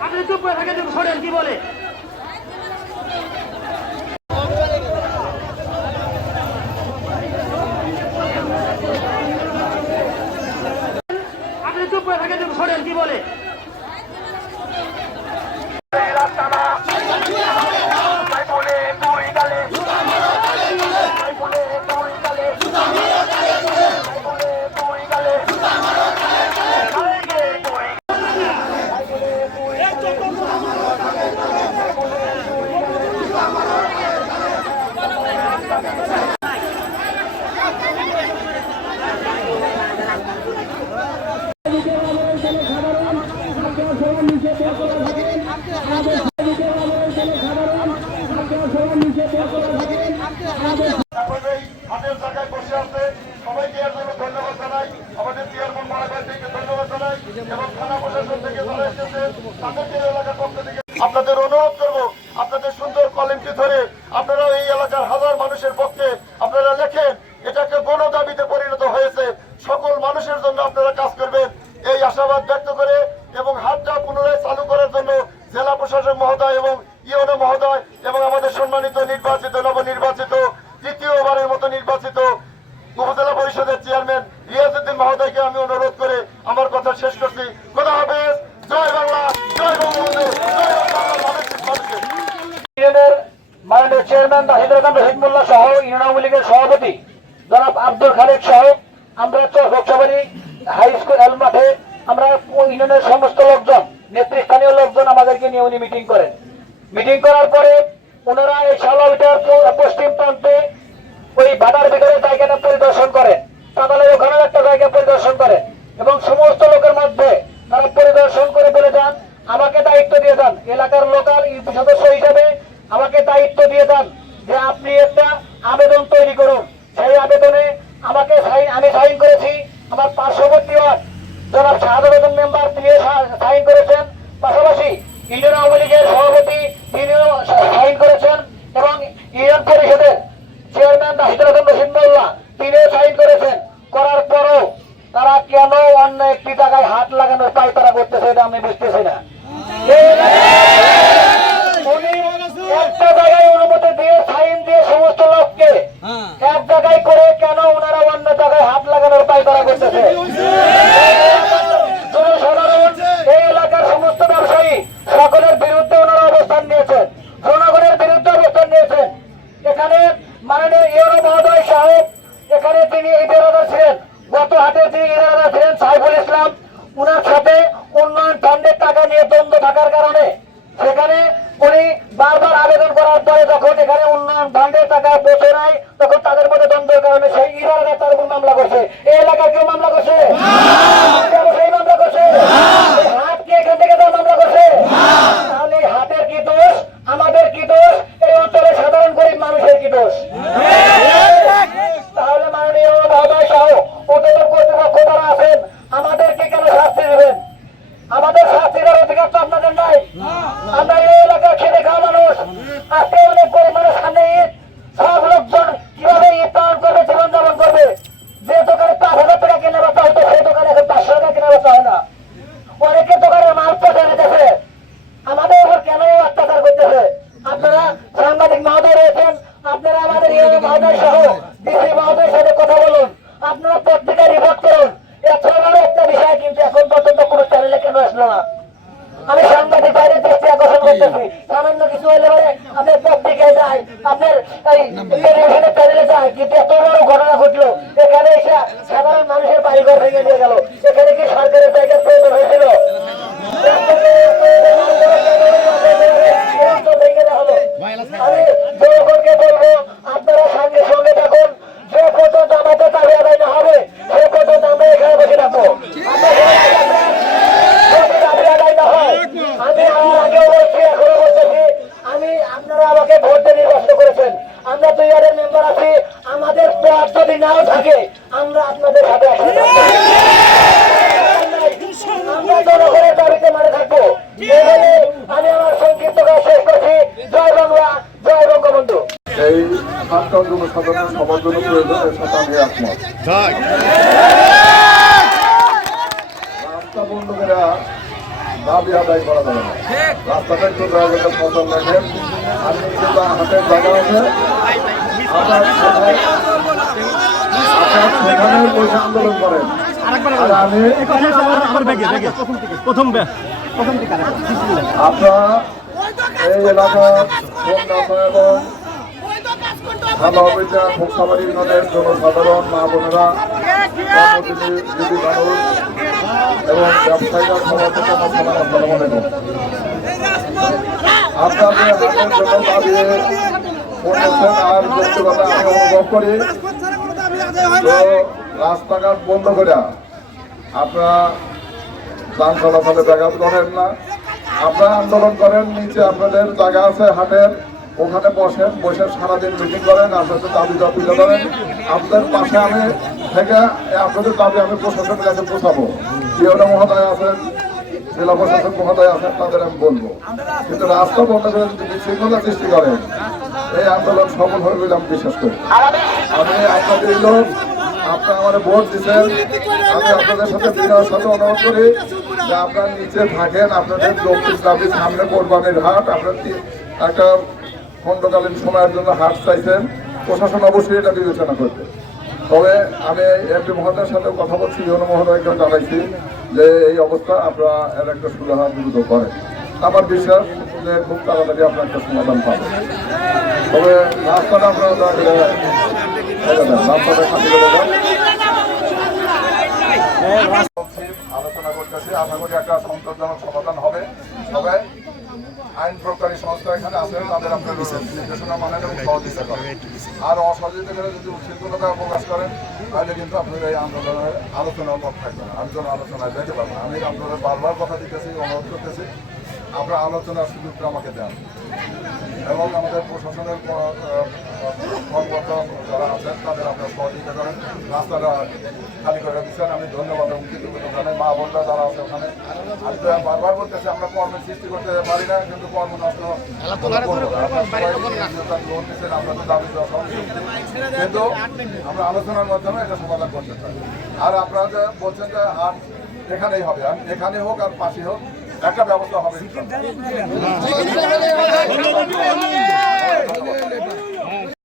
আপনি চুপ করে থাকেন শোনেন কি বলে আপনি চুপ করে থাকেন শোনেন কি বলে সকলেই আপনাদের অনুরোধ করব, আপনাদের সুন্দর কলমটি ধরে আপনারা এই এলাকার হাজার মানুষের পক্ষে আপনারা লেখেন এটা একটা গণ দাবিতে পরিণত হয়েছে। সকল মানুষের জন্য আপনারা কাজ করবেন। এই আশাবাদ ব্যক্ত করে এবং হাতটা পুনরায় চালু করার জন্য জেলা প্রশাসক মহোদয় এবং ইউনো মহোদয় এবং আমাদের সম্মানিত নির্বাচিত নবনির্বাচিত তৃতীয়বারের মতো নির্বাচিত উপজেলা পরিষদের চেয়ারম্যান রিয়াজউদ্দিন মহোদয়কে আমি অনুরোধ করে আমার কথা শেষ করছি খোদা হাফেজ জয় বাংলা জয় বঙ্গবন্ধু জয় বাংলা মানসিক মানুষের ইউনিয়নের মাননীয় চেয়ারম্যান নাহিদুল হাসান রহিমুল্লাহ সহ ইউনিয়ন আওয়ামী লীগের সভাপতি জনাব আব্দুল খালেক সহ আমরা চকবাড়ি হাই স্কুল এল মাঠে আমরা ইউনিয়নের সমস্ত লোকজন, নেতৃস্থানীয় লোকজন আমাদেরকে নিয়ে উনি মিটিং করেন। মিটিং করার পরে ওনারা এই সালাবিটার পশ্চিম প্রান্তে ওই বাধার ভিতরে জায়গাটা পরিদর্শন করেন। তাহলে ওখানে একটা জায়গা পরিদর্শন করেন এবং সমস্ত লোকের মধ্যে তারা পরিদর্শন করে বলে যান, আমাকে দায়িত্ব দিয়ে যান। এলাকার লোকাল সদস্য হিসেবে আমাকে দায়িত্ব দিয়ে দেন যে আপনি একটা আবেদন তৈরি করুন। সেই আবেদনে আমাকে সাইন, আমি সাইন করেছি আমার পার্শ্ববর্তী ওয়ার্ড। জনাব সাধারণ মেম্বার তিনি সাইন করেছেন। পাশাপাশি ইউনিয়ন আওয়ামী লীগের সভাপতি তিনিও সাইন করেছেন এবং ইউনিয়ন পরিষদের চেয়ারম্যান নাহিদুল হাসান রশিদুল্লাহ তিনিও সাইন করেছেন করার পরও তারা কেন অন্য একটি জায়গায় হাত লাগানোর পাই তারা করতেছে এটা আমি বুঝতেছি না উনি একটা জায়গায় অনুমতি দিয়ে সাইন দিয়ে সমস্ত লোককে এক জায়গায় করে কেন ওনারা অন্য জায়গায় হাত লাগানোর পাই তারা করতেছে জনসাধারণ এই এলাকার সমস্ত ব্যবসায়ী সকলের বিরুদ্ধে ওনারা অবস্থান নিয়েছেন জনগণের বিরুদ্ধে অবস্থান নিয়েছেন এখানে মাননীয় ইউরো মহোদয় সাহেব এখানে তিনি ইদারাদা ছিলেন গত হাতে তিনি ইদারাদা ছিলেন সাইফুল ইসলাম উনার সাথে উন্নয়ন ফান্ডের টাকা নিয়ে দ্বন্দ্ব থাকার কারণে সেখানে উনি বারবার আবেদন করার পরে যখন এখানে উন্নয়ন ফান্ডের টাকা পৌঁছে নাই তখন তাদের মধ্যে দ্বন্দ্বের কারণে সেই ইদারাদা তার উপর মামলা করছে। এই এলাকায় কেউ মামলা করছে? সেই মামলা করছে? এখান থেকে তার মামলা করছে তাহলে এই হাতের কি দোষ আমাদের কি দোষ এই অঞ্চলের সাধারণ গরিব মানুষের কি দোষ তাহলে মাননীয় মহোদয় সহ উদ্যোগ কর্তৃপক্ষ যারা আছেন আমাদেরকে কেন শাস্তি দেবেন আমাদের শাস্তি দেওয়ার অধিকার তো আপনাদের নাই আমরা এই এলাকার খেটে খাওয়া মানুষ। আজকে অনেক গরিব মানুষ সামনে ঈদ। সব লোকজন কীভাবে ঈদ পালন করবে, জীবনযাপন করবে? যে দোকানে পাঁচ হাজার টাকা কিনে বেচা হতো, সেই দোকানে এখন পাঁচশো টাকা কিনে বেচা হয় না। অনেকে দোকানের মাল পচে নিতেছে আমাদের উপর কেন অত্যাচার করতেছে? আপনারা সাংবাদিক মহোদয় রয়েছেন, আপনারা আমাদের ইয়ে মহোদয় সহ ডিসি মহোদয়ের সাথে কথা বলুন। আপনারা পত্রিকায় রিপোর্ট করুন। এত একটা বিষয় কিন্তু এখন পর্যন্ত কোনো চ্যানেলে কেন আসলো না? আমি সাংবাদিক বাইরে দৃষ্টি আকর্ষণ করতেছি। সামান্য কিছু হলে পরে আপনার পত্রিকায় যায় আপনার এই টেলিভিশনের চ্যানেলে যায়। কিন্তু এত বড় ঘটনা ঘটলো এখানে এসে সাধারণ মানুষের বাড়িঘর ভেঙে দিয়ে গেল। এখানে কি সরকারের জায়গার প্রয়োজন হয়েছিল আমি জনগণকে বলব আপনারা সঙ্গে সঙ্গে থাকুন যে পর্যন্ত আমাদের দাবি আদায় না হবে সে পর্যন্ত আমরা এখানে বসে থাকব আমরা যদি দাবি আদায় না হয় আমি আমার আগেও বলছি এখনও বলতেছি আমি আপনারা আমাকে ভোট দিয়ে নির্বাচিত করেছেন আমরা দুই ইয়ারের মেম্বার আছি আমাদের পথ যদি নাও থাকে আমরা আপনাদের সাথে আসতে আমরা জনগণের দাবিতে মানে থাকব এই বলে আমি আমার সংক্ষিপ্ত কাজ শেষ করছি জয় বাংলা জয় বঙ্গবন্ধু এই সাতটা জনসাধারণ সবার জন্য প্রয়োজন এর সাথে আমি একমত এটা দাবি আদায় করা যাবে না। রাস্তাটা একটু দয়া পছন্দ রাখেন আমি কিন্তু হাতের জায়গা আছে। আপনার সেখানে আপনার সেখানে আন্দোলন করেন। প্রথম ব্যাগ। আপনারা এই এলাকার এবং ভালো ভোক্তাবাড়ি জনসাধারণ মা বোনেরা এবং ব্যবসায়ীরা থেকে আমার সালাম আসসালামু আলাইকুম আপনাদের হাতের জন্য আর আমি অনুভব করি রাস্তাঘাট বন্ধ করে আপনারা যান চলাচলে ব্যাঘাত করেন না। আপনারা আন্দোলন করেন, নিচে আপনাদের জায়গা আছে, হাটের। ওখানে বসেন বসে সারাদিন মিটিং করেন, আপনাদের দাবি দাবি করেন আপনাদের পাশে আমি থেকে আপনাদের দাবি আমি প্রশাসনের কাছে পৌঁছাবো। বিওটা মহোদয় আছেন, জেলা প্রশাসক মহোদয় আছেন, তাদের আমি বলব। কিন্তু রাস্তা বন্ধ করে যদি বিশৃঙ্খলা সৃষ্টি করেন এই আন্দোলন সফল হবে বলে আমি বিশ্বাস করি। আমি আপনাদের লোক, আপনারা আমার ভোট দিচ্ছেন। আমি আপনাদের সাথে বিনয়ের সাথে অনুরোধ করি যে আপনারা নিচে থাকেন, আপনাদের লক্ষ্মী দাবি সামনে কোরবানির হাট আপনার একটা খণ্ডকালীন সময়ের জন্য হাট চাইছেন। প্রশাসন অবশ্যই এটা বিবেচনা করবে। তবে আমি এমপি মহোদয়ের সাথে কথা বলছি ইউনো মহোদয়কে জানাইছি যে এই অবস্থা আপনারা এর একটা সুরাহা দ্রুত করেন। আমার বিশ্বাস যে খুব তাড়াতাড়ি আপনার একটা সমাধান পাবেন। তবে রাস্তাটা আপনারা দয়া করে রাস্তাটা খালি করে দেন আলোচনা করতেছি। আশা করি একটা সন্তোষজনক সমাধান হবে তবে আইন প্রকারী সংস্থা এখানে আছে তাদের আপনার নির্দেশনা মানেন এবং সহযোগিতা করেন আর অসহযোগিতা যদি উচ্ছৃঙ্খলতা প্রকাশ করেন তাহলে কিন্তু আপনার এই আন্দোলনের আলোচনা পথ থাকবে না। আমি কোনো আলোচনায় যেতে পারব আমি আপনাদের বারবার কথা দিতেছি অনুরোধ করতেছি আপনার আলোচনার সুযোগটা আমাকে দেন। এবং আমাদের প্রশাসনের কর্মকর্তা যারা আছেন তাদের আপনারা সহযোগিতা করেন। রাস্তাটা খালি করে দিচ্ছেন আমি ধন্যবাদ এবং কৃতজ্ঞতা জানাই। মা বোনরা যারা আছে ওখানে আমি তো বারবার বলতেছি আমরা কর্মের সৃষ্টি করতে পারি না কিন্তু কর্ম নষ্ট দিচ্ছেন, আমরা তো দাবি। কিন্তু আমরা আলোচনার মাধ্যমে এটা সমাধান করতে চাই। আর আপনারা যে বলছেন যে আর এখানেই হবে আর এখানে হোক আর পাশে হোক একটা ব্যবস্থা হবে।